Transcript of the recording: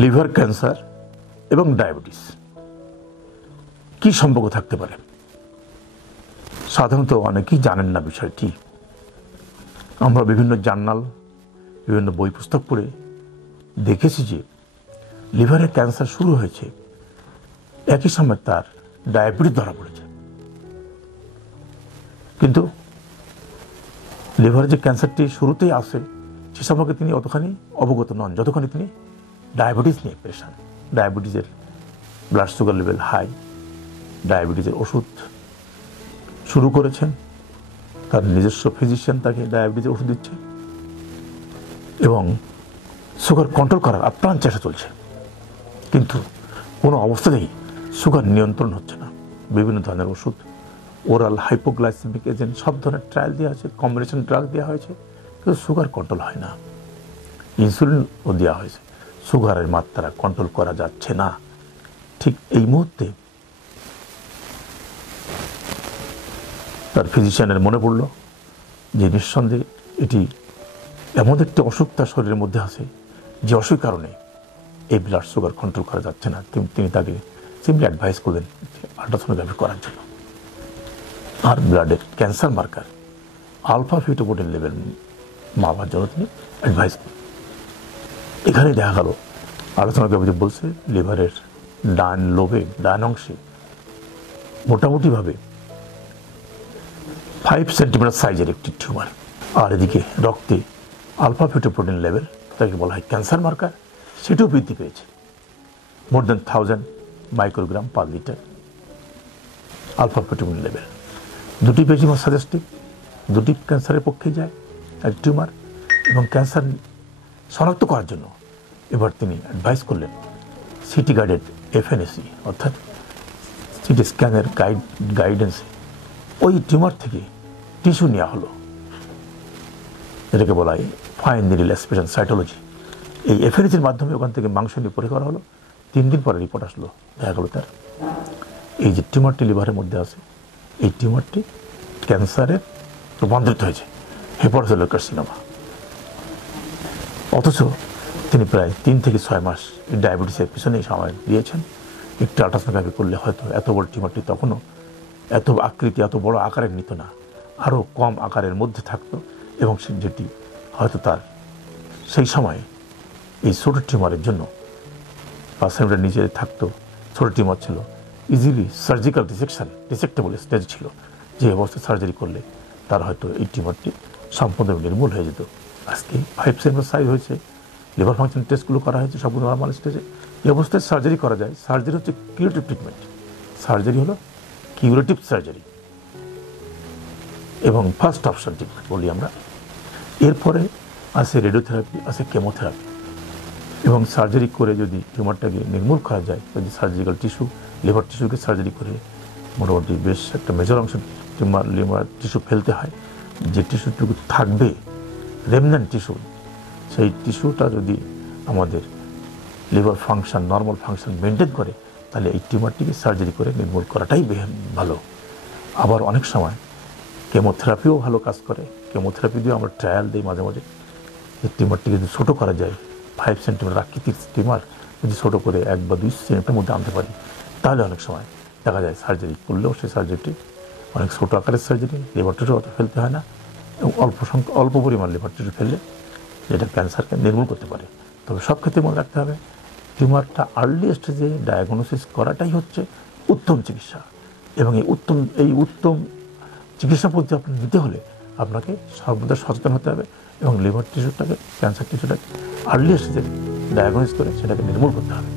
Liver cancer এবং diabetes কি সম্পর্ক থাকতে পারে? সাধারণত অনেকেই জানেন না বিষয়টি। আমরা বিভিন্ন জার্নাল, বিভিন্ন বই পুস্তক পড়ে দেখেছি যে লিভারের ক্যান্সার শুরু হয়েছে, একই সময় তার ডায়াবেটিস ধরা পড়েছে। কিন্তু লিভারের যে ক্যান্সারটি শুরুতেই আসে সে সম্পর্কে তিনি অতখানি অবগত নন যতখানি তিনি ডায়াবেটিস নিয়ে পেরেশান। ডায়াবেটিসের ব্লাড সুগার লেভেল হাই, ডায়াবেটিসের ওষুধ শুরু করেছেন, তার নিজস্ব ফিজিশিয়ান তাকে ডায়াবেটিসের ওষুধ দিচ্ছে এবং সুগার কন্ট্রোল করার আপ্রাণ চেষ্টা চলছে, কিন্তু কোনো অবস্থাতেই সুগার নিয়ন্ত্রণ হচ্ছে না। বিভিন্ন ধরনের ওষুধ, ওরাল হাইপোগ্লাইসেমিক এজেন্ট, সব ধরনের ট্রায়াল দেওয়া হয়েছে, কম্বিনেশন ড্রাগ দেওয়া হয়েছে, কিন্তু সুগার কন্ট্রোল হয় না। ইনসুলিনও দেওয়া হয়েছে, সুগারের মাত্রা কন্ট্রোল করা যাচ্ছে না। ঠিক এই মুহূর্তে তার ফিজিশিয়ানের মনে পড়ল যে নিঃসন্দেহে এটি এমন একটি অসুখ তার শরীরের মধ্যে আছে যে অসুখ কারণে এই ব্লাড সুগার কন্ট্রোল করা যাচ্ছে না। তিনি তাকে সিম্পলি অ্যাডভাইস করলেন আল্ট্রাসোনোগ্রাফি করার জন্য। আর ব্লাডের cancer marker alpha fetoprotein level মাপার জন্য তিনি অ্যাডভাইস করলেন। এখানে দেখা গেল আল্ট্রাসোনোগ্রাফিতে বলছে লিভারের ডান অংশে মোটামুটিভাবে 5 সেন্টিমিটার সাইজের একটি টিউমার। আর এদিকে রক্তে আলফা ফিটোপ্রোটিন লেভেল, তাকে বলা হয় ক্যান্সার মার্কার, সেটিও বৃদ্ধি পেয়েছে। More than 1000 microgram per litre alpha fetoprotein level. দুটি বেশিরভাগ সাজেস্টিভ, দুটি ক্যান্সারের পক্ষে যায়, এক টিউমার। এবং ক্যান্সার শনাক্ত করার জন্য এবার তিনি অ্যাডভাইস করলেন সিটি গাইডেড এফএনএসি, অর্থাৎ সিটি স্ক্যানের গাইডেন্সে ওই টিউমার থেকে টিস্যু নেওয়া হলো, এটাকে বলা হয় ফাইন নিডল অ্যাসপিরেশন সাইটোলজি। এই এফএনএসির মাধ্যমে ওখান থেকে মাংস নিয়ে পরীক্ষা করা হলো। 3 দিন পরে রিপোর্ট আসলো, দেখা গেল তার এই যে টিউমারটি লিভারের মধ্যে আছে, এই টিউমারটি ক্যান্সারে রূপান্তরিত হয়েছে, হেপাটোসেলুলার কার্সিনোমা। অথচ তিনি প্রায় 3 থেকে 6 মাস এই ডায়াবেটিসের পিছনেই সময় দিয়েছেন। একটু আল্ট্রাসোনোগ্রাফি করলে হয়তো এত বড় টিউমারটি তখনও এত আকৃতি, এত বড় আকারের নিত না, আরও কম আকারের মধ্যে থাকতো, এবং যেটি হয়তো তার সেই সময়ে এই ছোটো টিউমারের জন্য 5 সেন্টিমিটার নিচে থাকতো, ছোটো টিউমার ছিল, ইজিলি সার্জিক্যাল ডিসেক্টেবল স্টেজ ছিল, যে অবস্থায় সার্জারি করলে তার হয়তো এই টিউমারটি সম্পূর্ণ নির্মূল হয়ে যেত। আজকে 5 সেন্টিমিটার সাইজ হয়েছে, লিভার ফাংশন টেস্টগুলো করা হয়েছে সম্পূর্ণ নর্মাল স্টেজে। এই অবস্থায় সার্জারি করা যায়। সার্জারি হচ্ছে কিউরেটিভ ট্রিটমেন্ট, সার্জারি হলো কিউরেটিভ সার্জারি এবং ফার্স্ট অপশন ট্রিটমেন্ট বলি আমরা। এরপরে আছে রেডিওথেরাপি, আছে কেমোথেরাপি। এবং সার্জারি করে যদি টিউমারটাকে নির্মূল করা যায়, যদি সার্জিক্যাল টিস্যু, লিভার টিস্যুকে সার্জারি করে মোটামুটি বেশ একটা মেজর অংশ লিভার টিস্যু ফেলতে হয়, যে টিস্যুটুকু থাকবে রেমন্যান্ট টিস্যু, সেই টিস্যুটা যদি আমাদের liver function, normal function maintain করে, তাহলে এই টিউমারটিকে সার্জারি করে নির্মূল করাটাই ভালো। আবার অনেক সময় কেমোথেরাপিও ভালো কাজ করে। কেমোথেরাপি দিয়েও আমরা ট্রায়াল দিই মাঝে মাঝে। এই টিউমারটিকে যদি ছোটো করা যায়, 5 সেন্টিমিটার আকৃতির টিউমার যদি ছোটো করে 1 বা 2 সেন্টিমিটার মধ্যে আনতে পারি, তাহলে অনেক সময় দেখা যায় সার্জারি করলেও সেই সার্জারিটি অনেক ছোটো আকারের সার্জারি, লিভার টিস্যু অত ফেলতে হয় না, এবং অল্প পরিমাণ লিভার টিস্যু ফেললে যেটা ক্যান্সারকে নির্মূল করতে পারে। তবে সব ক্ষেত্রে মনে রাখতে হবে, টিউমারটা আর্লি স্টেজে ডায়াগনোসিস করাটাই হচ্ছে উত্তম চিকিৎসা। এবং এই উত্তম চিকিৎসা পদ্ধতি আপনার নিতে হলে আপনাকে সর্বদা সচেতন হতে হবে এবং লিভার টিস্যুটাকে, ক্যান্সার টিস্যুটাকে আর্লি স্টেজে ডায়াগনোসিস করে সেটাকে নির্মূল করতে হবে।